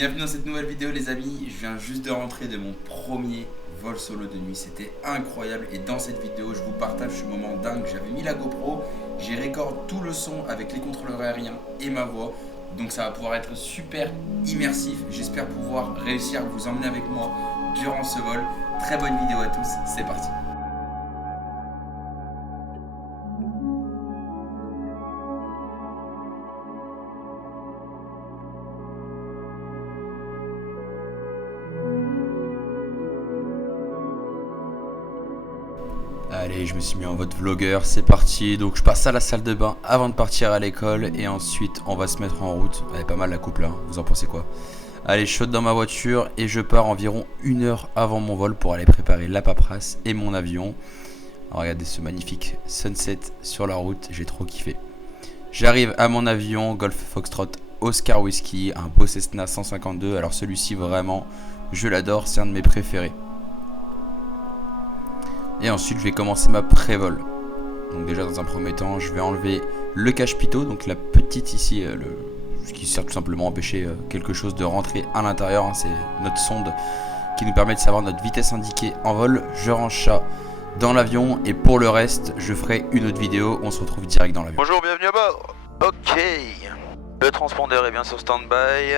Bienvenue dans cette nouvelle vidéo les amis, je viens juste de rentrer de mon premier vol solo de nuit, c'était incroyable et dans cette vidéo je vous partage ce moment dingue. J'avais mis la GoPro, j'ai recordé tout le son avec les contrôleurs aériens et ma voix, donc ça va pouvoir être super immersif. J'espère pouvoir réussir à vous emmener avec moi durant ce vol. Très bonne vidéo à tous, c'est parti. Allez, je me suis mis en mode vlogueur, c'est parti. Donc je passe à la salle de bain avant de partir à l'école et ensuite on va se mettre en route. Elle est pas mal la coupe là, vous en pensez quoi? Allez, je saute dans ma voiture et je pars environ 1 heure avant mon vol pour aller préparer la paperasse et mon avion. Alors, regardez ce magnifique sunset sur la route, j'ai trop kiffé. J'arrive à mon avion, Golf Foxtrot Oscar Whiskey, un beau Cessna 152. Alors celui-ci vraiment, je l'adore, c'est un de mes préférés. Et ensuite je vais commencer ma pré-vol. Donc déjà dans un premier temps je vais enlever le cache-pitot, donc la petite ici, ce qui sert tout simplement à empêcher quelque chose de rentrer à l'intérieur, hein. C'est notre sonde qui nous permet de savoir notre vitesse indiquée en vol. Je range ça dans l'avion et pour le reste je ferai une autre vidéo, on se retrouve direct dans l'avion. Bonjour, bienvenue à bord. Ok, le transpondeur est bien sur stand-by.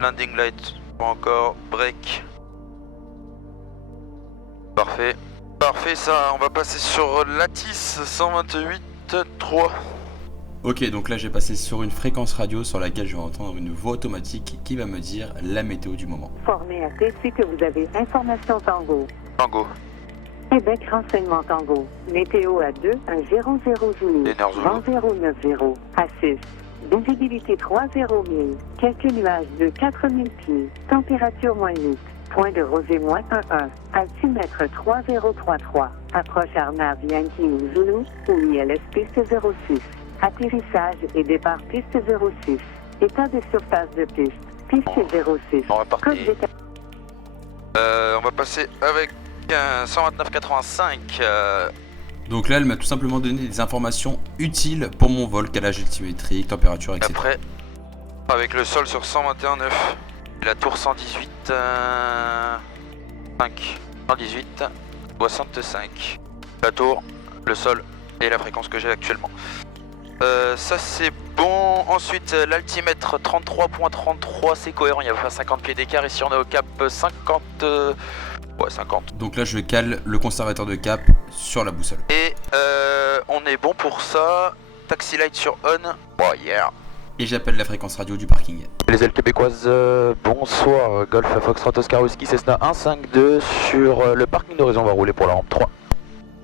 Landing light, pas encore. Break. Parfait. Parfait, ça, on va passer sur Lattice 128.3. Ok, donc là j'ai passé sur une fréquence radio sur laquelle je vais entendre une voix automatique qui va me dire la météo du moment. Formé à tester que vous avez information Tango. Tango. Québec renseignement Tango. Météo à 2, 1 0 0 Zulu. Denner Zulu. Vent 090. À 6. Visibilité 30 000. Quelques nuages de 4000 pieds. Température -8. Point de rosée -11. Altimètre 3033. Approche Arnav Yankee ou Zulu ou ILS piste 06. Atterrissage et départ piste 06. État de surface de piste. Piste 06. On va partir. Code d'état. On va passer avec 129.85. Donc là elle m'a tout simplement donné des informations utiles pour mon vol, calage altimétrique, température, etc. Après, avec le sol sur 121.9. La tour 118. 118. 65. La tour, le sol et la fréquence que j'ai actuellement. Ça c'est bon. Ensuite l'altimètre 33.33, c'est cohérent, il y a pas 50 pieds d'écart. Ici on est au cap 50. Ouais, 50. Donc là je cale le conservateur de cap sur la boussole. Et on est bon pour ça. Taxi light sur on. Oh yeah. Et j'appelle la fréquence radio du parking. Les ailes québécoises, bonsoir. Golf Foxtrot Oscar Whiskey Cessna 152 sur le parking d'horizon, on va rouler pour la rampe 3.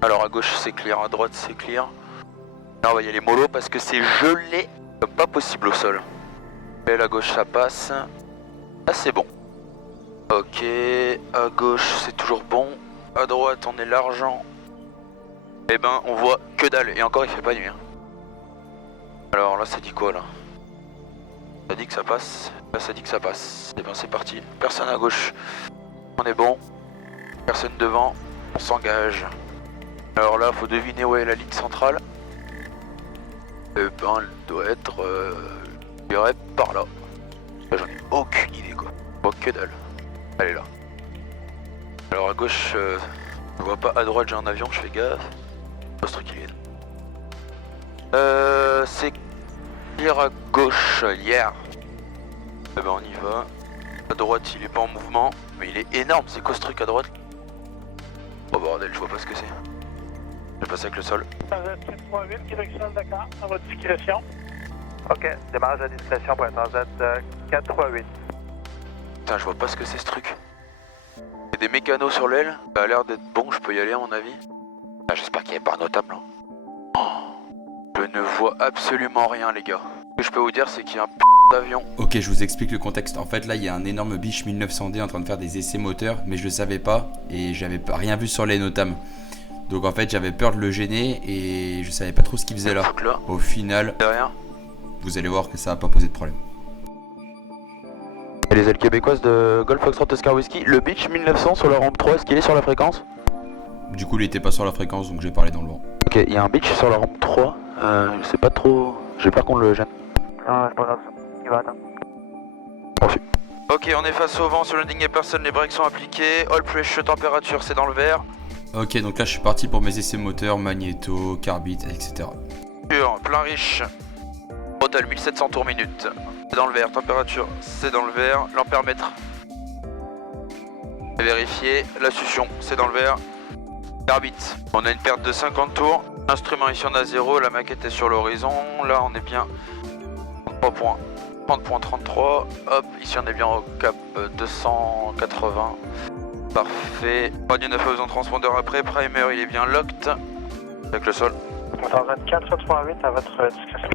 Alors à gauche c'est clear, à droite c'est clear. Là on va y aller mollo parce que c'est gelé comme pas possible au sol. Et à gauche ça passe. Là c'est bon. Ok, à gauche c'est toujours bon. À droite on est l'argent. Et ben on voit que dalle. Et encore il fait pas nuit. Hein. Alors là ça dit quoi là? Ça dit que ça passe, là ça dit que ça passe. Et ben c'est parti, personne à gauche. On est bon, personne devant, on s'engage. Alors là faut deviner où est la ligne centrale. Et ben elle doit être, je dirais par là. Là, j'en ai aucune idée quoi, bon que dalle. Elle est là. Alors à gauche, je vois pas, à droite j'ai un avion, je fais gaffe. Pas ce truc qui vient. C'est clear à gauche, hier. Eh ben on y va. À droite il est pas en mouvement, mais il est énorme, c'est quoi ce truc à droite? Oh bordel, je vois pas ce que c'est. Je passe avec le sol. 738, direction Dakar, à votre discrétion. Ok, démarrage à discrétion pour un transat 438. Putain, je vois pas ce que c'est ce truc. Il y a des mécanos sur l'aile, ça a l'air d'être bon, je peux y aller à mon avis. Ah, j'espère qu'il n'y a pas un notable. Hein. Oh, je ne vois absolument rien les gars. Ce que je peux vous dire c'est qu'il y a un d'avion. Ok, je vous explique le contexte. En fait là il y a un énorme biche 1900D en train de faire des essais moteurs, mais je le savais pas et j'avais rien vu sur les notam. Donc en fait j'avais peur de le gêner et je savais pas trop ce qu'il faisait là. Au final, Derrière. vous allez voir que ça va pas poser de problème. Et les ailes québécoises de Golf Foxtrot Oscar Whiskey. Le Beach 1900 sur la rampe 3, est-ce qu'il est sur la fréquence? Du coup il était pas sur la fréquence donc j'ai parlé dans le vent. Ok, il y a un Beach sur la rampe 3. Je sais pas trop. J'ai peur qu'on le gêne. Non, c'est pas grave, il va attendre. Reçu. Ok, on est face au vent, sur le landing et personne, les breaks sont appliqués. All pressure, température, c'est dans le vert. Ok, donc là je suis parti pour mes essais moteurs, magnéto, carbide, etc. Plein riche. Total 1700 tours minute. C'est dans le vert, température, c'est dans le vert. L'ampèremètre. Vérifier, la succion, c'est dans le vert. Carbide, on a une perte de 50 tours. Instrument ici on a 0, la maquette est sur l'horizon. Là on est bien 33 points. 30.33, hop, ici on est bien au cap 280. Parfait. Radio 9 a besoin de transpondeur après. Primer il est bien locked. Avec le sol. Dans 438 à votre discrétion.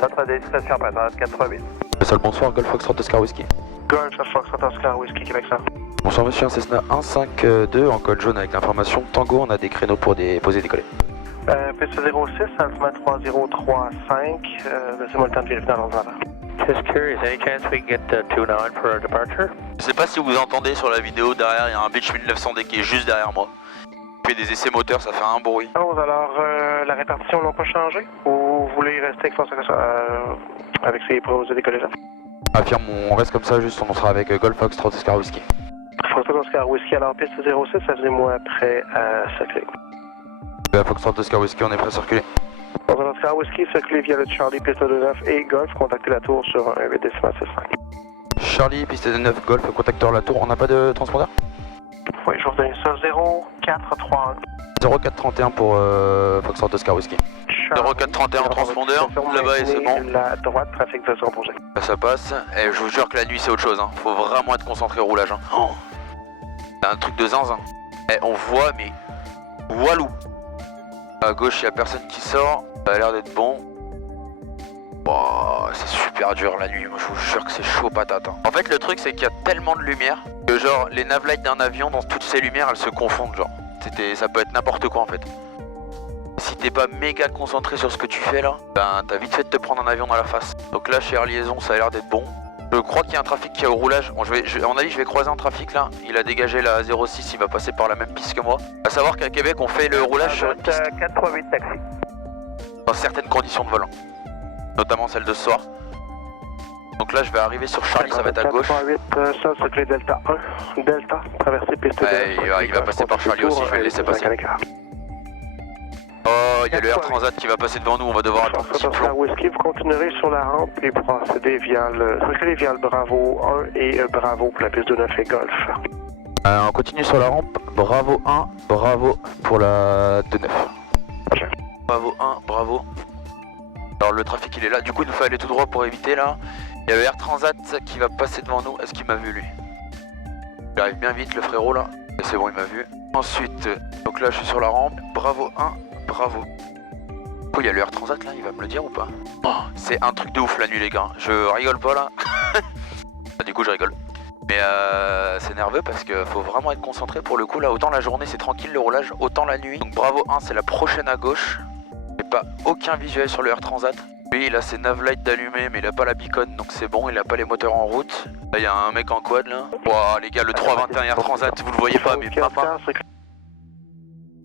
Notre discrétion, présence 438. Le sol, bonsoir, Golf Foxtrot Oscar Whiskey. Golf Foxtrot Oscar Whiskey Québec ça. Bonsoir monsieur, un Cessna 152 en code jaune avec l'information Tango, on a des créneaux pour poser décoller. PC 06, altimetre 3035, laissez-moi le temps de vérifier dans l'ordinateur. Just curious, any chance we can get 29 for our departure? Je sais pas si vous entendez sur la vidéo, derrière il y a un Beech 1900D qui est juste derrière moi. Je fais des essais moteurs, ça fait un bruit. Alors, la répartition n'a pas changé ou vous voulez rester avec force avec ces posés décollés là? Affirme, on reste comme ça, juste on sera avec Golf Foxtrot Oscar Whiskey. Foxtrot Oscar Whiskey, alors piste 06, avisez-moi prêt à circuler. Golf Foxtrot Oscar Whiskey, on est prêt à circuler. Foxtrot Oscar Whiskey, circuler via le Charlie, piste 29 et Golf, contactez la tour sur 1.8.65. Charlie, piste 9, Golf, contacteur la tour, on n'a pas de transpondeur? Oui, je vous donne ça, 0431. 0431 pour Foxtrot Oscar Whiskey. 0431 transpondeur, là-bas et c'est bon. La droite, trafic de son projet. Là, ça passe, et je vous jure que la nuit c'est autre chose, hein. Faut vraiment être concentré au roulage. Hein. Oh. C'est un truc de zinzin. Et on voit, mais walou. À gauche, il n'y a personne qui sort, ça a l'air d'être bon. Oh, c'est super dur la nuit, moi je vous jure que c'est chaud patate. Hein. En fait, le truc c'est qu'il y a tellement de lumière que genre les navlights d'un avion, dans toutes ces lumières, elles se confondent genre. Ça peut être n'importe quoi en fait. Si t'es pas méga concentré sur ce que tu fais là, ben t'as vite fait de te prendre un avion dans la face. Donc là chez Air Liaison ça a l'air d'être bon. Je crois qu'il y a un trafic qui est au roulage. Bon, à mon avis je vais croiser un trafic là. Il a dégagé la 06, il va passer par la même piste que moi. À savoir qu'à Québec on fait le roulage sur une piste 438 taxi. dans certaines conditions de volant. Notamment celle de ce soir. Donc là je vais arriver sur Charlie, ça va être à gauche. 438, ça circuler Delta 1. Delta, traverser piste 2. Il va passer par Charlie aussi, je vais le laisser passer. Oh, il y a le Air Transat qui va passer devant nous, on va devoir attendre un petit peu. Whiskey, vous continuerez sur la rampe et procédez via le Bravo 1 et Bravo pour la piste de 9 et Golf. On continue sur la rampe, Bravo 1, Bravo pour la 2-9. Bravo 1, Bravo. Alors le trafic il est là, du coup il nous faut aller tout droit pour éviter là. Il y a le Air Transat qui va passer devant nous, est-ce qu'il m'a vu lui? Il arrive bien vite le frérot là, et c'est bon il m'a vu. Ensuite, donc là je suis sur la rampe, Bravo 1, Bravo. Oh, il y a le Air Transat là, il va me le dire ou pas? Oh, c'est un truc de ouf la nuit les gars, je rigole pas là. Du coup je rigole. Mais c'est nerveux parce que faut vraiment être concentré pour le coup là, autant la journée c'est tranquille le roulage, autant la nuit. Donc Bravo 1 c'est la prochaine à gauche. J'ai pas aucun visuel sur le Air Transat. Lui il a ses navlights d'allumé mais il a pas la beacon donc c'est bon, il a pas les moteurs en route. Là il y a un mec en quad là. Wow les gars le 321 Air Transat vous le voyez pas mais papa.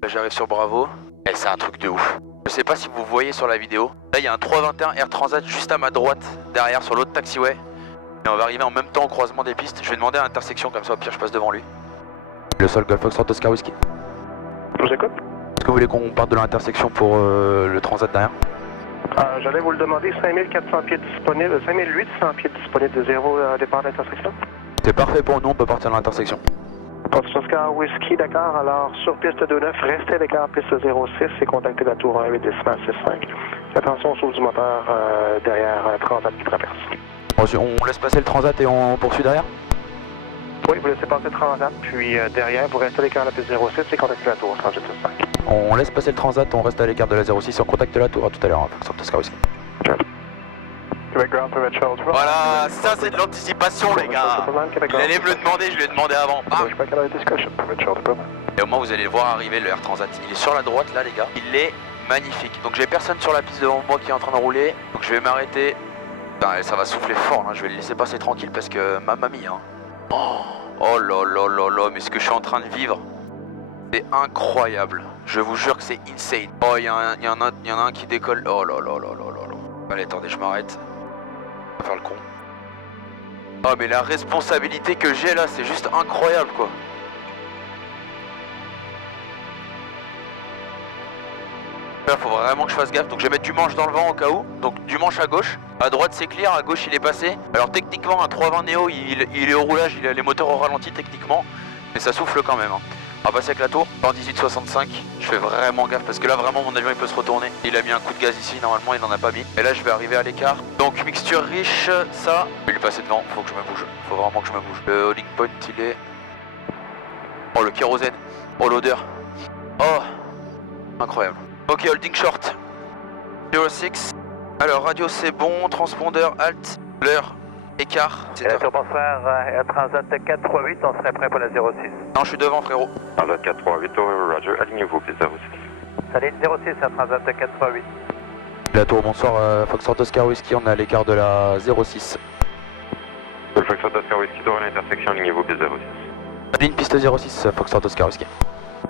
Là j'arrive sur Bravo. Et c'est un truc de ouf. Je sais pas si vous voyez sur la vidéo. Là il y a un 321 Air Transat juste à ma droite derrière sur l'autre taxiway. Et on va arriver en même temps au croisement des pistes. Je vais demander à l'intersection comme ça au pire je passe devant lui. Le sol Golf Foxtrot Oscar Whiskey. Je vous écoute. Est-ce que vous voulez qu'on parte de l'intersection pour le Transat derrière? J'allais vous le demander, 5400 pieds disponibles, 5800 pieds disponibles de 0 départ d'intersection. C'est parfait pour nous, on peut partir de l'intersection. Oscar Whiskey, d'accord. Alors, sur piste 2.9, restez à l'écart piste 06 et contactez la tour 1.8.65. Attention, sauf du moteur derrière Transat qui traverse. On laisse passer le Transat et on poursuit derrière? Oui, vous laissez passer le Transat, puis derrière, vous restez à l'écart de la piste 06 et contactez la tour 1.8.65. On laisse passer le Transat, on reste à l'écart de la 06 et on contacte la tour. À tout à l'heure, sur Oscar Whiskey. Voilà, ça c'est de l'anticipation les gars. Il allait me le demander, je lui ai demandé avant. Et au moins vous allez le voir arriver le Air Transat. Il est sur la droite là les gars. Il est magnifique. Donc j'ai personne sur la piste devant moi qui est en train de rouler. Donc je vais m'arrêter. Ça va souffler fort, hein. Je vais le laisser passer tranquille parce que ma mamie hein. Oh là là là là, mais ce que je suis en train de vivre, c'est incroyable. Je vous jure que c'est insane. Oh il y en a un qui décolle. Oh là là là là là là. Allez attendez je m'arrête. On va faire le con. Oh mais la responsabilité que j'ai là, c'est juste incroyable quoi. Là faut vraiment que je fasse gaffe, donc je vais mettre du manche dans le vent au cas où. Donc du manche à gauche, à droite c'est clear, à gauche il est passé. Alors techniquement un 320 Neo il est au roulage, il a les moteurs au ralenti techniquement, mais ça souffle quand même. Hein. On va passer avec la tour, en 1865, je fais vraiment gaffe parce que là vraiment mon avion il peut se retourner. Il a mis un coup de gaz ici, normalement il n'en a pas mis. Et là je vais arriver à l'écart. Donc mixture riche, ça, je vais lui passer devant, faut que je me bouge, faut vraiment que je me bouge. Le holding point il est... Oh le kérosène, oh l'odeur, oh, incroyable. Ok, holding short, 06, alors radio c'est bon, transpondeur, alt, l'heure, écart, etc. Bonsoir, Air Transat 438, on serait prêt pour la 06. Non, je suis devant frérot. Transat 438, Roger, alignez-vous, puis 06. Salut 06, Air Transat 438. La tour, bonsoir, Foxtrot Oscar Whisky, on est à l'écart de la 06. Foxtrot Oscar Whisky, tour à l'intersection, alignez-vous, puis 06. Ligne piste 06, Foxtrot Oscar Whisky.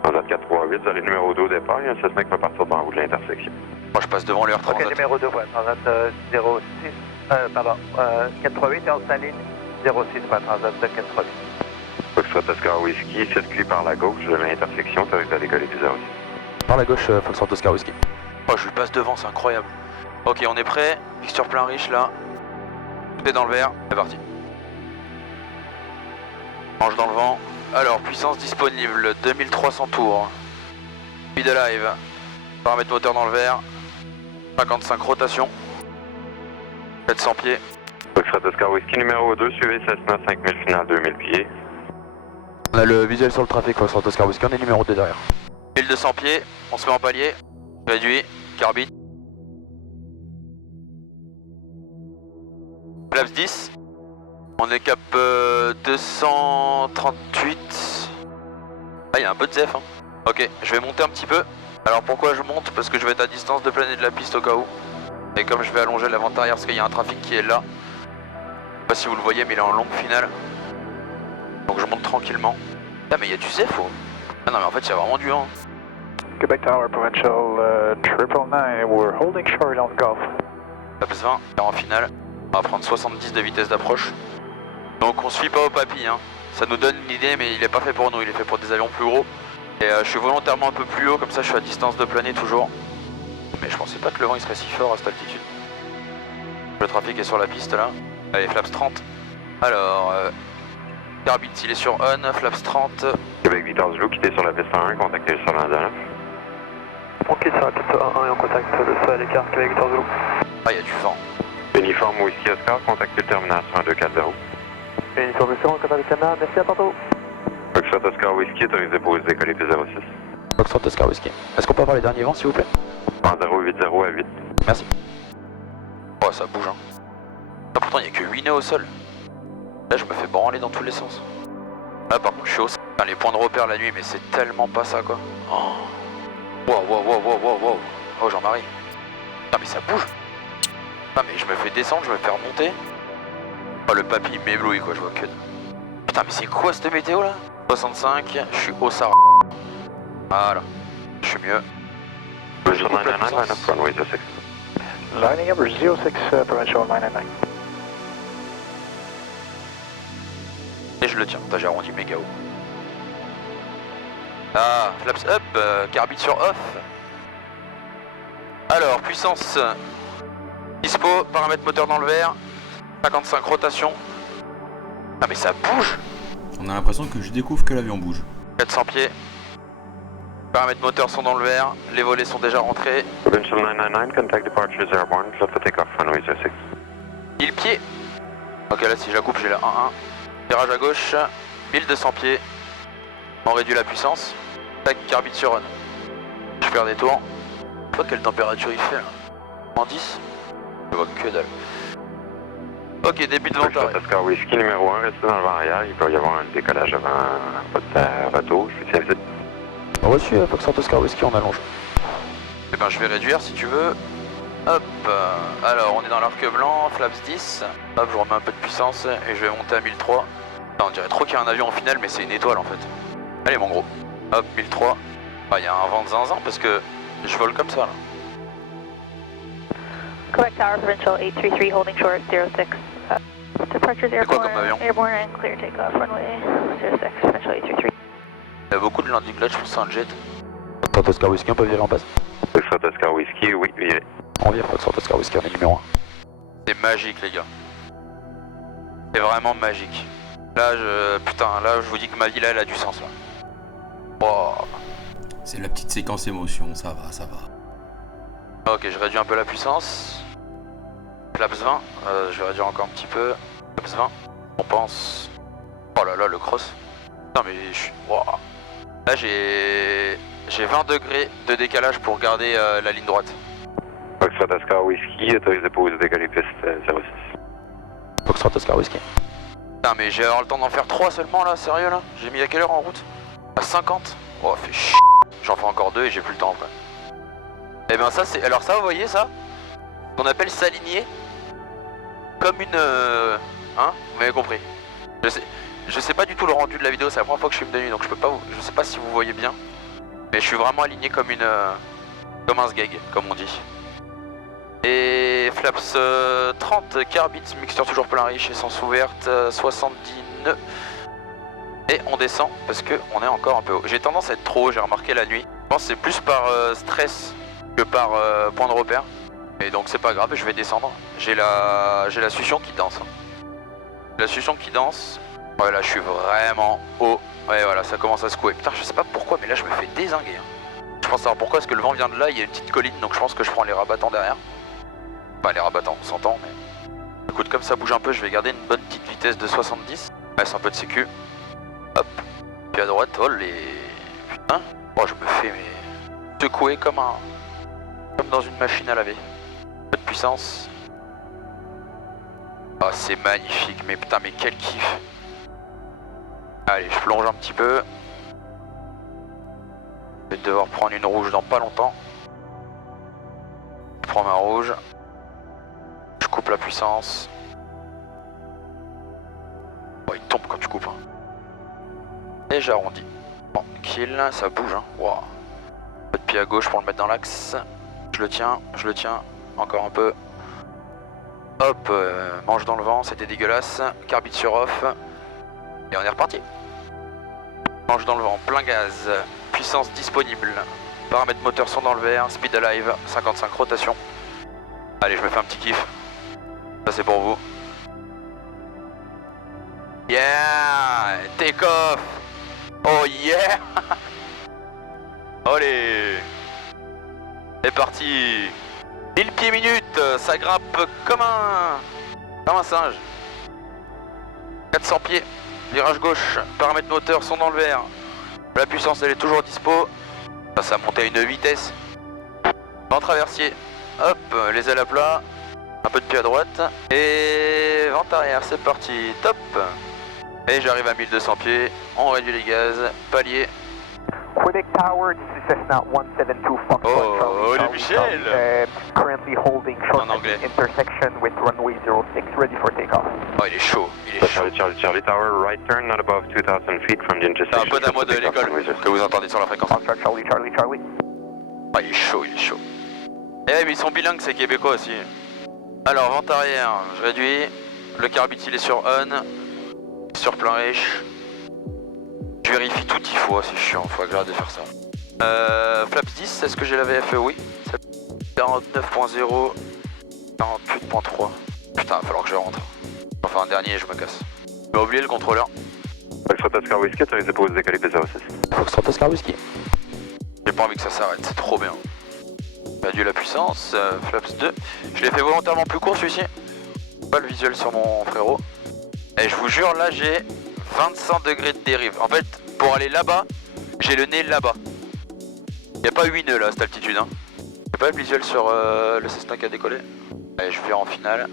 Transat 438, vous avez le numéro 2 au départ, il y a un Cessna qui va partir dans la roue de l'intersection. Moi je passe devant l'heure Ok, 30. numéro 2, ouais, Transat 06, pardon, 438 et on s'aligne 06, ouais, Transat 438. Foxtrot Oscar Whisky, circulez par la gauche de l'intersection, tu arrives à décoller puis 06. Par la gauche, Foxtrot Oscar Whisky. Oh, je lui passe devant, c'est incroyable. Ok, on est prêt, mixture plein riche là. Tout est dans le vert, c'est parti. Manche dans le vent. Alors, puissance disponible, 2300 tours. Speed alive. Paramètre moteur dans le vert. 55 rotations. 700 pieds. Foxtrot Oscar Whisky, numéro 2, suivez Cessna 5000 final 2000 pieds. On a le visuel sur le trafic, Foxtrot Oscar Whisky, on est numéro 2 derrière. 1200 pieds, on se met en palier. Réduit, carbide. Flaps 10. On est cap 238. Ah, il y a un peu de zef, hein. Ok, je vais monter un petit peu. Alors pourquoi je monte? Parce que je vais être à distance de planer de la piste au cas où. Et comme je vais allonger la vente arrière parce qu'il y a un trafic qui est là. Je sais pas si vous le voyez, mais il est en longue finale. Donc je monte tranquillement. Ah, mais il y a du zef, oh. Ah non, mais en fait, il y a vraiment du vent. Quebec Tower, Provincial 999, we're holding short on Gulf. Flaps 20, en finale. On va prendre 70 de vitesse d'approche. Donc on se fie pas au papy, hein. Ça nous donne une idée, mais il est pas fait pour nous, il est fait pour des avions plus gros. Et je suis volontairement un peu plus haut, comme ça je suis à distance de planer toujours. Mais je pensais pas que le vent il serait si fort à cette altitude. Le trafic est sur la piste là. Allez, flaps 30. Alors, carbide il est sur on, flaps 30. Québec Victor Zulu, quittez sur la piste 1, contactez le sol 1. On quitte sur la piste 1 et on contacte le sol à l'écart Québec Victor Zulu. Ah, il y a du vent. Uniforme Whisky Oscar, contactez le terminal sur 1240. Uniforme Whisky, on contacte le terminal, merci, à tantôt. Foxtrot Oscar Whisky, autorisé pour vous décoller puis 06. Foxtrot Oscar Whisky. Est-ce qu'on peut avoir les derniers vents s'il vous plaît? En 080 à 8. Merci. Oh, ça bouge, hein. Ah, pourtant il y a que 8 nœuds au sol. Là je me fais branler dans tous les sens. Là par contre je suis au sol. Putain, les points de repère la nuit, mais c'est tellement pas ça quoi. Oh. Wow, wow, wow, wow, wow, wow. Oh Jean-Marie. Putain mais ça bouge. Putain mais je me fais descendre, je me fais remonter. Oh le papy il m'éblouit quoi, je vois que... Putain mais c'est quoi cette météo là? 65, je suis au Sahara. Voilà. Je suis mieux. Provincial 999, line up runway 06. Lining up 06, Provincial 999. Et je le tiens, j'ai arrondi méga haut. Ah, flaps up, carbide sur off. Alors, puissance, dispo, paramètre moteur dans le vert, 55 rotation. Ah mais ça bouge. On a l'impression que je découvre que l'avion bouge. 400 pieds. Paramètres moteurs sont dans le vert, les volets sont déjà rentrés. Provincial 999, contact departure 01, clear for takeoff, runway 06. Il pied. Ok là si je la coupe j'ai la 1-1. Virage à gauche, 1200 pieds. On réduit la puissance. Tac, carbide sur on. Je perds des tours. Je sais pas quelle température il fait là. En 10. Je vois que dalle. Ok, début de vent Foxtrot Oscar Whisky, numéro 1, restez dans le vent arrière, il peut y avoir un décollage avant votre retour, je vous tiens vite. Reçu, Foxtrot Oscar Whisky, on allonge. Eh ben je vais réduire si tu veux. Hop, alors on est dans l'arc blanc, flaps 10. Hop, je remets un peu de puissance et je vais monter à 1003. On dirait trop qu'il y a un avion en finale, mais c'est une étoile en fait. Allez mon gros. Hop, 1003. Ah, il y a un vent de zinzin parce que je vole comme ça là. Quebec Tower, Provincial 833, holding short 06. Departures C'est quoi comme avion? airborne and clear takeoff, runway 06, potentially 33. Il y a beaucoup de landing là, je pense que c'est un jet. Foxtrot Oscar Whiskey, on peut virer en base? Foxtrot Oscar Whiskey, oui, virez. On vire Foxtrot Oscar Whiskey, on est numéro 1. C'est magique les gars. C'est vraiment magique. Là putain, là je vous dis que ma vie là elle a du sens là. Wow. C'est la petite séquence émotion, ça va, ça va. Ok, je réduis un peu la puissance. Flaps 20, je vais réduire encore un petit peu. Flaps 20, on pense. Oh là là, le cross. Putain mais je suis... Wow. Là j'ai 20 degrés de décalage pour garder la ligne droite. Foxtrot Oscar Whiskey, autorisé pour vous décaler piste 06. Foxtrot Oscar Whiskey. Putain mais j'ai avoir le temps d'en faire 3 seulement là, sérieux là? J'ai mis à quelle heure en route? À 50? Oh fait chier. J'en fais encore 2 et j'ai plus le temps après. Et ben ça c'est... Alors ça vous voyez ça? On appelle s'aligner comme une... Hein? Vous m'avez compris. Je sais pas du tout le rendu de la vidéo, c'est la première fois que je filme de nuit donc je peux pas... Je sais pas si vous voyez bien. Mais je suis vraiment aligné comme une... Comme un sgeg, comme on dit. Et flaps 30 carbits, mixture toujours plein riche, essence ouverte, 70 nœuds. Et on descend parce que on est encore un peu haut. J'ai tendance à être trop haut, j'ai remarqué la nuit. Je pense que c'est plus par stress que par point de repère. Et donc c'est pas grave, je vais descendre. J'ai la succion qui danse. La succion qui danse. Ouais là je suis vraiment haut. Ouais voilà, ça commence à secouer. Putain je sais pas pourquoi mais là je me fais dézinguer. Je pense savoir pourquoi, parce que le vent vient de là, il y a une petite colline donc je pense que je prends les rabattants derrière. Pas les rabattants, on s'entend mais... Écoute comme ça bouge un peu, je vais garder une bonne petite vitesse de 70. Ouais c'est un peu de sécu. Hop, puis à droite, oh les... Putain, oh je me fais mais... secouer comme dans une machine à laver. Peu de puissance. Oh c'est magnifique, mais putain mais quel kiff. Allez, je plonge un petit peu. Je vais devoir prendre une rouge dans pas longtemps. Je prends ma rouge. Je coupe la puissance. Oh il tombe quand tu coupes hein. Et j'arrondis. Tranquille, ça bouge hein. Wow. Peu de pied à gauche pour le mettre dans l'axe. Je le tiens, encore un peu. Hop, manche dans le vent, c'était dégueulasse. Carbide sur off. Et on est reparti. Manche dans le vent, plein gaz. Puissance disponible. Paramètres moteurs sont dans le vert. Speed alive, 55 rotation. Allez, je me fais un petit kiff. Ça c'est pour vous. Yeah! Take off! Oh yeah! Allez! C'est parti! 1000 pieds minutes, ça grimpe comme un singe. 400 pieds, virage gauche, paramètres moteurs sont dans le vert. La puissance elle est toujours dispo. Ça a monté à une vitesse. En traversier, hop, les ailes à plat. Un peu de pied à droite. Et vente arrière, c'est parti, top! Et j'arrive à 1200 pieds, on réduit les gaz, palier. Quebec Tower, this is Cessna 172 Foxtrot Oh, Charlie, Michel! Currently holding short En anglais. intersection with runway 06, ready for takeoff. Oh il est chaud, il est chaud. Charlie Tower, right turn, not above 2000 feet from the C'est un intersection. peu à moi de l'école que vous entendez sur la fréquence. Foxtrot Charlie, Charlie, Charlie. Oh il est chaud, il est chaud. Eh mais ils sont bilingues ces québécois aussi. Alors vente arrière, je réduis. Le carbide il est sur on. Sur plein riche. Je vérifie tout il faut, c'est chiant, faut que j'arrête de faire ça. Flaps 10, est-ce que j'ai la VFE? Oui. 49.0, 48.3. Putain, il va falloir que je rentre. Enfin un dernier et je me casse. J'ai oublié le contrôleur. Foxtrot Oscar Whiskey, autorisé pour vous décaler piste 06. Foxtrot Oscar Whiskey. J'ai pas envie que ça s'arrête, c'est trop bien. J'ai réduit la puissance, Flaps 2. Je l'ai fait volontairement plus court celui-ci. Pas le visuel sur mon frérot. Et je vous jure, là j'ai 25 degrés de dérive. En fait, pour aller là-bas, j'ai le nez là-bas. Y'a pas 8 nœuds là à cette altitude. Hein. J'ai pas le visuel sur le Cessna qui a décollé. Allez, je vais en finale.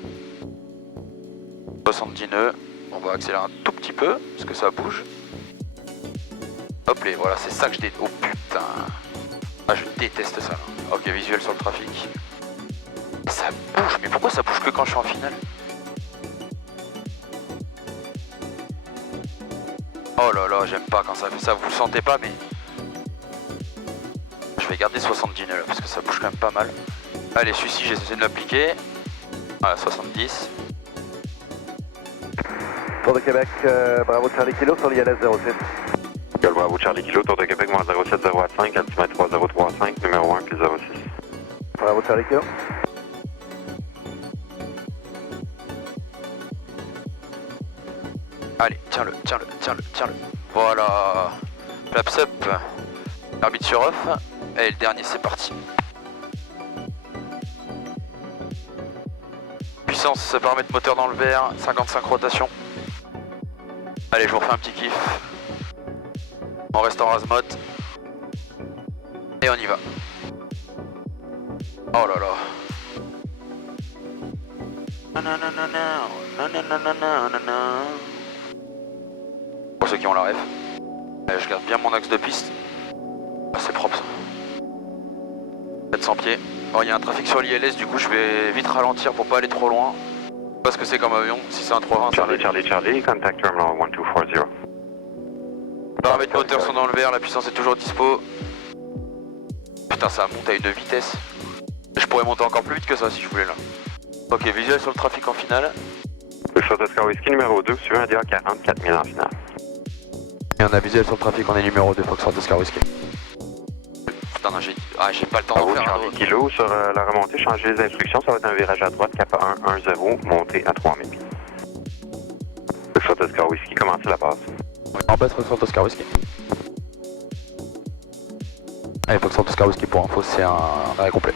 70 nœuds. On va accélérer un tout petit peu, parce que ça bouge. Hop les, voilà, c'est ça que je déteste. Oh putain. Ah, je déteste ça. Ok, visuel sur le trafic. Ça bouge, mais pourquoi ça bouge que quand je suis en finale? Oh là là, j'aime pas quand ça fait ça, vous le sentez pas mais... Je vais garder 70 nœuds là, parce que ça bouge quand même pas mal. Allez, celui-ci, j'essaie de l'appliquer. Voilà, 70. Tour de Québec, Bravo Charlie Kilo sur l'ILS 06. Golf Bravo Charlie Kilo, Tour de Québec, moins 07085, altimètre 3035, numéro 1, puis 06. Bravo Charlie Kilo. Allez, tiens-le. Voilà. Flaps up. Arbitre sur off. Et le dernier, c'est parti. Puissance, paramètre moteur dans le vert, 55 rotations. Allez, je vous refais un petit kiff. On reste en azimuth. Et on y va. Oh là là. Pour ceux qui ont la ref. Je garde bien mon axe de piste. Ah, c'est propre ça. 700 pieds. Oh, il y a un trafic sur l'ILS, du coup je vais vite ralentir pour pas aller trop loin. Parce que c'est comme avion, si c'est un 320 ça va. Charlie, contact terminal 1240. Paramètres moteurs sont dans le vert, la puissance est toujours dispo. Putain, ça monte à une vitesse. Je pourrais monter encore plus vite que ça si je voulais là. Ok, visuel sur le trafic en finale. Le shot Oscar Whiskey numéro 2, suivant un DA 44 000 en finale. Et on a visuel sur le trafic, on est numéro 2, Foxtrot Oscar Whiskey. Putain, j'ai pas le temps Bravo de faire un Charlie autre. Kilo, sur la remontée, changez les instructions, ça va être un virage à droite, cap 110, montée à 3000 pieds. Le shot Oscar Whiskey, commencez la passe. En bas, Foxtrot Oscar Whiskey. Allez, Foxtrot Oscar Whiskey pour info, c'est un arrêt complet.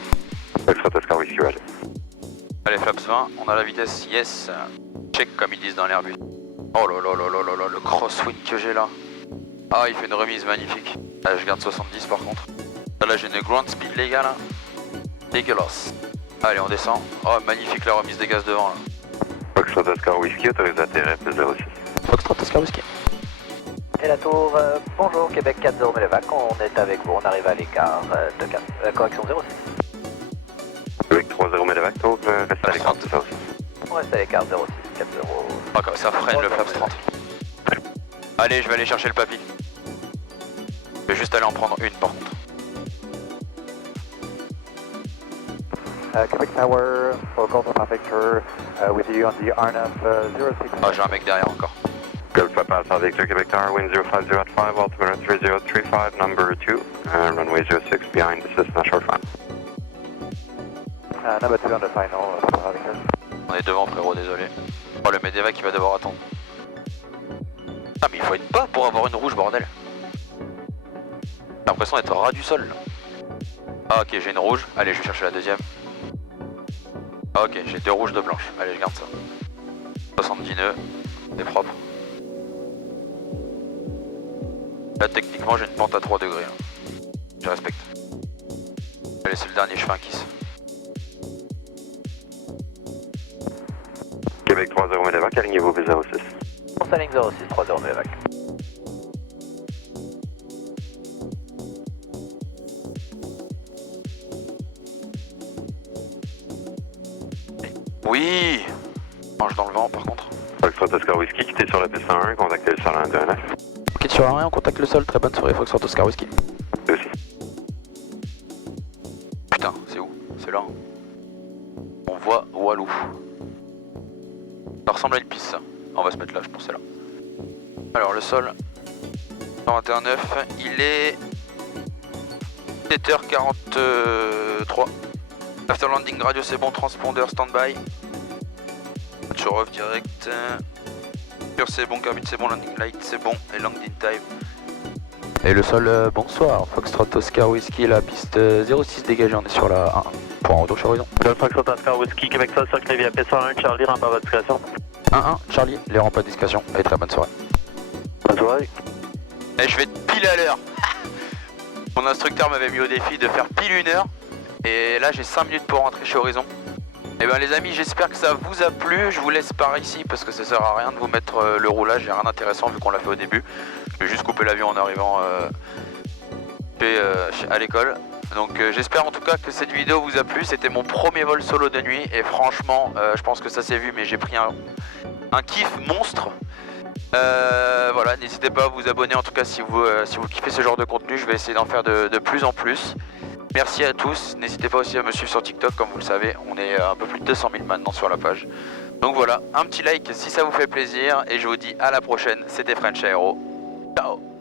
Le shot Oscar Whiskey, allez. Allez, flaps 20, on a la vitesse, yes. Check comme ils disent dans l'Airbus. Oh là là là là là là, le crosswind que j'ai là. Ah, il fait une remise magnifique. Ah, je garde 70 par contre. Là, j'ai une ground speed les gars là. Dégueulasse. Allez, on descend. Oh, magnifique la remise des gaz devant là. Foxtrot Oscar Whiskey, autorisé à TRF 06. Foxtrot Oscar Whiskey. Et la tour, bonjour, Québec 40 Mélévac, on est avec vous, on arrive à l'écart de 4, correction 06. Québec 30 Mélévac, tour, reste à l'écart de 06. On reste à l'écart 06, 40. Oh, comme ça freine le flaps 30. Allez, je vais aller chercher le papy. Je vais juste aller en prendre une par contre. Québec Tower, for call for picture, with you on the RNF 06. Ah, j'ai un mec derrière encore. Golf Papa Alpha Victor, Québec Tower, wind 050 at 5, altimeter 3035, number 2, and runway 06 behind the Cessna short fan. Number 2 on the final, Papa Victor. On est devant frérot, désolé. Oh, le Medevac il va devoir attendre. Ah, mais il faut être bas pour avoir une rouge, bordel. J'ai l'impression d'être ras du sol là. Ah, ok, j'ai une rouge. Allez, je vais chercher la deuxième. Ah, ok, j'ai 2 rouges, 2 blanches. Allez, je garde ça. 70 nœuds, c'est propre. Là, techniquement, j'ai une pente à 3 degrés. Hein. Je respecte. Allez, c'est le dernier, je fais un kiss. Québec 30 Mélévac, alignez-vous V06. On s'aligne 06, 30 Mélévac. Oui. Mange dans le vent, par contre. Foxtrot Oscar Whiskey, quittez sur la piste 101, contactez le sol 129. Quitte sur la 1, on contacte le sol. Très bonne soirée, Foxtrot Oscar Whiskey. Aussi. Putain, c'est où? C'est là. Hein. On voit Walou. Ça ressemble à une piste ça. On va se mettre là, je pense c'est là. Alors le sol, 121.9, il est 7h43. After landing radio c'est bon, transpondeur standby. Sur off direct. Pure c'est bon, carbide c'est bon, landing light c'est bon, et landing time. Et le sol, bonsoir, Foxtrot Oscar Whiskey, la piste 06 dégagée, on est sur la 1. Point en gauche horizon. Foxtrot Oscar Whiskey, Québec Sol, circuit via P101, Charlie, rampe à votre discrétion. 1-1, Charlie, les rampes à discrétion, et très bonne soirée. Bonne soirée. Et je vais être pile à l'heure. Mon instructeur m'avait mis au défi de faire pile 1 heure, et là j'ai 5 minutes pour rentrer chez Horizon. Et ben les amis, j'espère que ça vous a plu. Je vous laisse par ici parce que ça sert à rien de vous mettre le roulage, il n'y a rien d'intéressant vu qu'on l'a fait au début. Je vais juste couper l'avion en arrivant à l'école. Donc j'espère en tout cas que cette vidéo vous a plu. C'était mon premier vol solo de nuit et franchement je pense que ça s'est vu, mais j'ai pris un kiff monstre. Voilà, n'hésitez pas à vous abonner en tout cas si vous kiffez ce genre de contenu. Je vais essayer d'en faire de plus en plus. Merci à tous, n'hésitez pas aussi à me suivre sur TikTok, comme vous le savez, on est un peu plus de 200 000 maintenant sur la page. Donc voilà, un petit like si ça vous fait plaisir et je vous dis à la prochaine, c'était French Aero. Ciao.